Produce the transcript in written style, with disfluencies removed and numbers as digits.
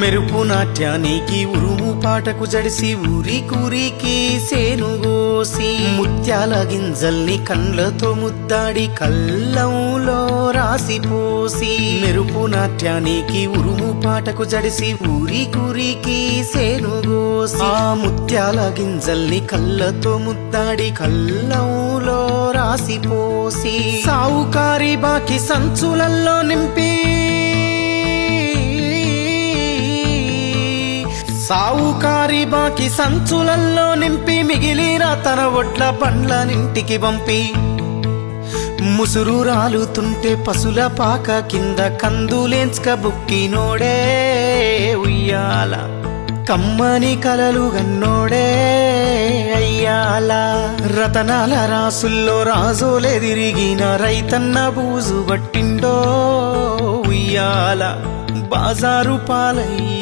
మెరుపు నాట్యానికి ఉరుము పాటకు జడిసి ఊరికూరికి సేనుగోసి ముత్యాల గింజల్ని కండ్లతో ముద్దాడి కళ్ళంలో రాసిపోసి మెరుపు నాట్యానికి ఉరుము పాటకు జడిసి ఊరికూరికి సేనుగోసి ఆ ముత్యాల గింజల్ని కళ్ళతో ముద్దాడి కళ్ళంలో రాసిపోసి సావుకారి బాకి సంచులల్లో నింపి సావుకారి బాకి సంచులల్లో నింపి మిగిలిన తన ఒడ్ల బండ్లనింటికి పంపి ముసురు రాలుతుంటే పసుల పాక కింద కందులేంచక బుక్కినోడే ఉయ్యాల కమ్మని కలలు గన్నోడే అయ్యాల రతనాల రాసుల్లో రాజోలే తిరిగిన రైతన్న బూజు పట్టిండో ఉయ్యాల బాజారు పాలయ్యి